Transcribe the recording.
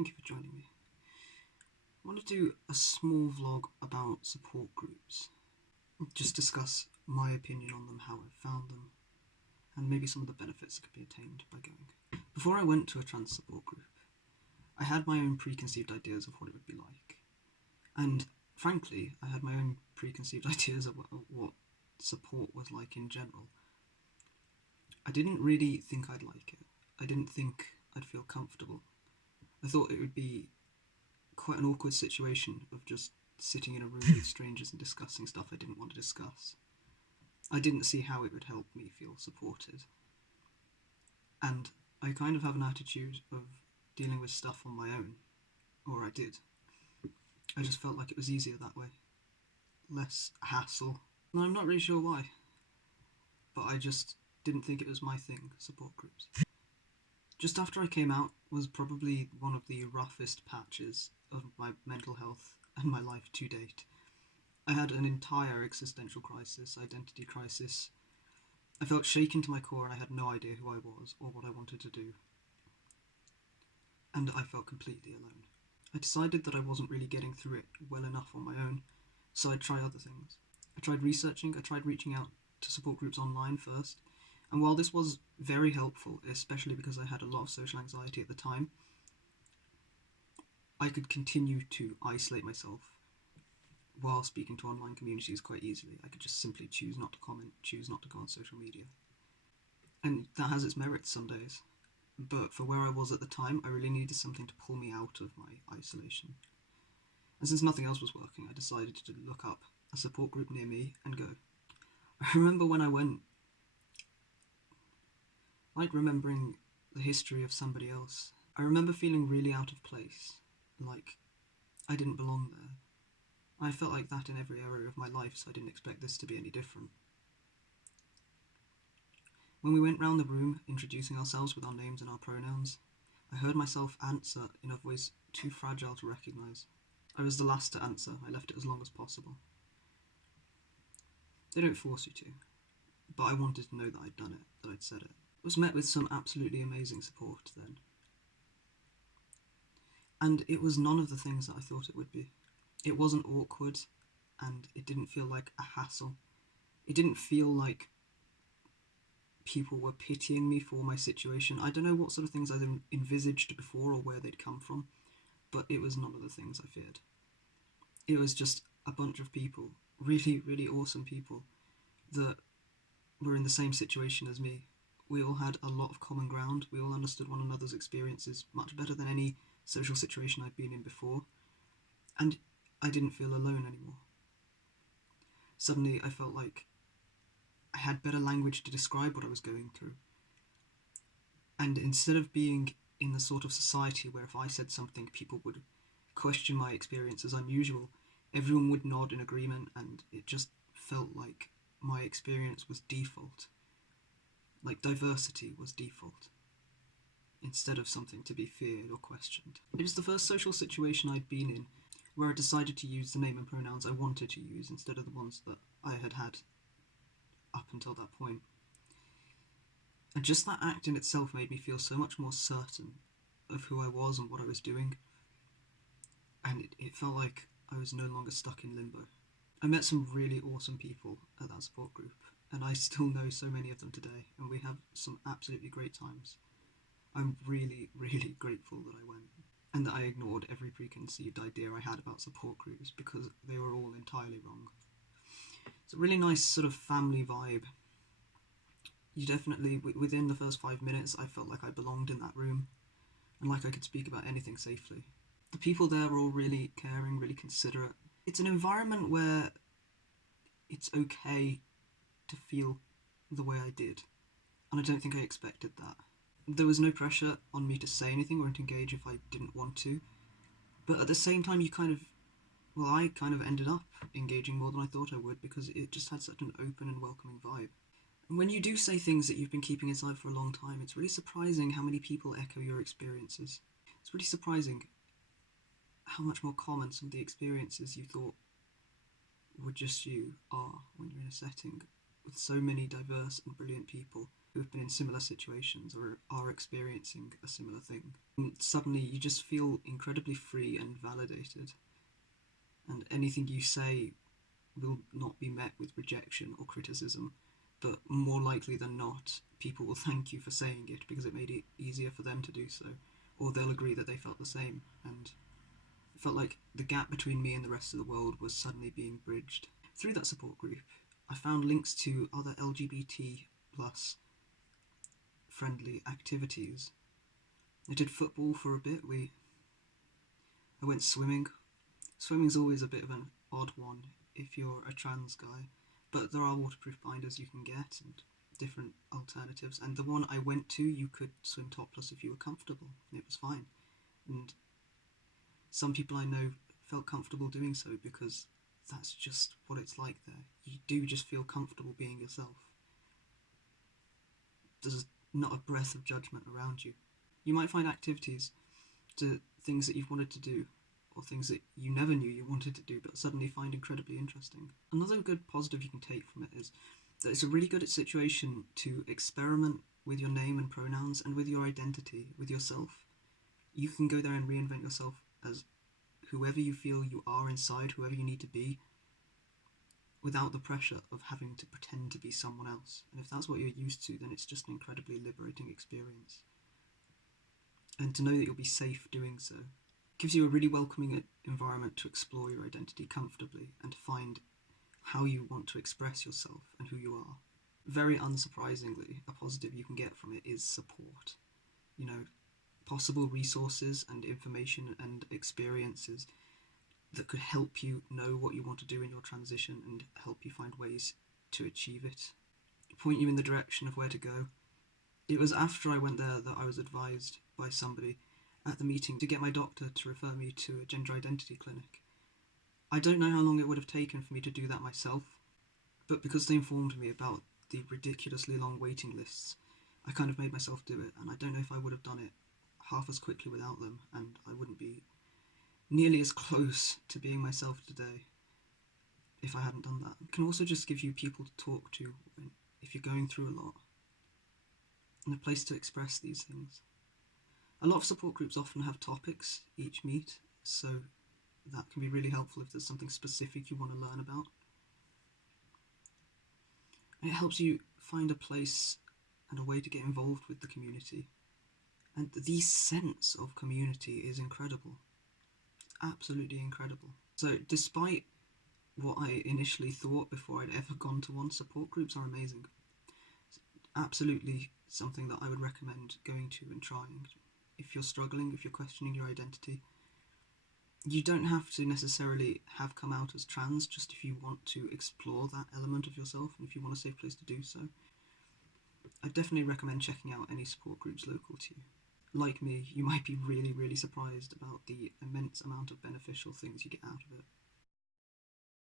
thank you for joining me. I want to do a small vlog about support groups. Just discuss my opinion on them, how I found them, and maybe some of the benefits that could be attained by going. Before I went to a trans support group, I had my own preconceived ideas of what it would be like. And frankly, I had my own preconceived ideas of what support was like in general. I didn't really think I'd like it. I didn't think I'd feel comfortable. I thought it would be quite an awkward situation of just sitting in a room with strangers and discussing stuff I didn't want to discuss. I didn't see how it would help me feel supported. And I kind of have an attitude of dealing with stuff on my own, or I did. I just felt like it was easier that way. Less hassle. And I'm not really sure why, but I just didn't think it was my thing, support groups. Just after I came out was probably one of the roughest patches of my mental health and my life to date. I had an entire existential crisis, identity crisis. I felt shaken to my core and I had no idea who I was or what I wanted to do. And I felt completely alone. I decided that I wasn't really getting through it well enough on my own, so I'd try other things. I tried researching, I tried reaching out to support groups online first, and while this was very helpful, especially because I had a lot of social anxiety at the time, I could continue to isolate myself while speaking to online communities quite easily. I could just simply choose not to comment, choose not to go on social media. And that has its merits some days. But for where I was at the time, I really needed something to pull me out of my isolation. And since nothing else was working, I decided to look up a support group near me and go. I remember when I went, like remembering the history of somebody else. I remember feeling really out of place, like I didn't belong there. I felt like that in every area of my life, so I didn't expect this to be any different. When we went round the room, introducing ourselves with our names and our pronouns, I heard myself answer in a voice too fragile to recognise. I was the last to answer. I left it as long as possible. They don't force you to, but I wanted to know that I'd done it, that I'd said it. I was met with some absolutely amazing support then. And it was none of the things that I thought it would be. It wasn't awkward, and it didn't feel like a hassle. It didn't feel like people were pitying me for my situation. I don't know what sort of things I envisaged before or where they'd come from, but it was none of the things I feared. It was just a bunch of people, really, really awesome people, that were in the same situation as me. We all had a lot of common ground. We all understood one another's experiences much better than any social situation I'd been in before. And I didn't feel alone anymore. Suddenly I felt like I had better language to describe what I was going through. And instead of being in the sort of society where if I said something, people would question my experience as unusual, everyone would nod in agreement, and it just felt like my experience was default. Like diversity was default, instead of something to be feared or questioned. It was the first social situation I'd been in where I decided to use the name and pronouns I wanted to use instead of the ones that I had had up until that point. And just that act in itself made me feel so much more certain of who I was and what I was doing, and it felt like I was no longer stuck in limbo. I met some really awesome people at that support group, and I still know so many of them today, and we have some absolutely great times. I'm really, really grateful that I went, and that I ignored every preconceived idea I had about support groups because they were all entirely wrong. It's a really nice sort of family vibe. You definitely, within the first 5 minutes, I felt like I belonged in that room, and like I could speak about anything safely. The people there were all really caring, really considerate. It's an environment where it's okay to feel the way I did, and I don't think I expected that. There was no pressure on me to say anything or to engage if I didn't want to, but at the same time I kind of ended up engaging more than I thought I would because it just had such an open and welcoming vibe. And when you do say things that you've been keeping inside for a long time, it's really surprising how many people echo your experiences. It's really surprising how much more common some of the experiences you thought were just you are when you're in a setting with so many diverse and brilliant people who have been in similar situations or are experiencing a similar thing. And suddenly you just feel incredibly free and validated, and anything you say will not be met with rejection or criticism, but more likely than not, people will thank you for saying it because it made it easier for them to do so, or they'll agree that they felt the same, and it felt like the gap between me and the rest of the world was suddenly being bridged. Through that support group, I found links to other LGBT plus friendly activities. I did football for a bit. I went swimming. Swimming's always a bit of an odd one if you're a trans guy, but there are waterproof binders you can get and different alternatives. And the one I went to, you could swim topless if you were comfortable. It was fine. And some people I know felt comfortable doing so because that's just what it's like there. You do just feel comfortable being yourself. There's not a breath of judgment around you. You might find activities to things that you've wanted to do, or things that you never knew you wanted to do but suddenly find incredibly interesting. Another good positive you can take from it is that it's a really good situation to experiment with your name and pronouns and with your identity, with yourself. You can go there and reinvent yourself as whoever you feel you are inside, whoever you need to be, without the pressure of having to pretend to be someone else. And if that's what you're used to, then it's just an incredibly liberating experience. And to know that you'll be safe doing so gives you a really welcoming environment to explore your identity comfortably and to find how you want to express yourself and who you are. Very unsurprisingly, a positive you can get from it is support. You know, possible resources and information and experiences that could help you know what you want to do in your transition and help you find ways to achieve it, point you in the direction of where to go. It was after I went there that I was advised by somebody at the meeting to get my doctor to refer me to a gender identity clinic. I don't know how long it would have taken for me to do that myself, but because they informed me about the ridiculously long waiting lists, I kind of made myself do it, and I don't know if I would have done it half as quickly without them, and I wouldn't be nearly as close to being myself today if I hadn't done that. It can also just give you people to talk to if you're going through a lot, and a place to express these things. A lot of support groups often have topics each meet, so that can be really helpful if there's something specific you want to learn about. And it helps you find a place and a way to get involved with the community. And the sense of community is incredible. Absolutely incredible. So despite what I initially thought before I'd ever gone to one, support groups are amazing. Absolutely something that I would recommend going to and trying. If you're struggling, if you're questioning your identity, you don't have to necessarily have come out as trans, just if you want to explore that element of yourself and if you want a safe place to do so. I definitely recommend checking out any support groups local to you. Like me, you might be really, really surprised about the immense amount of beneficial things you get out of it.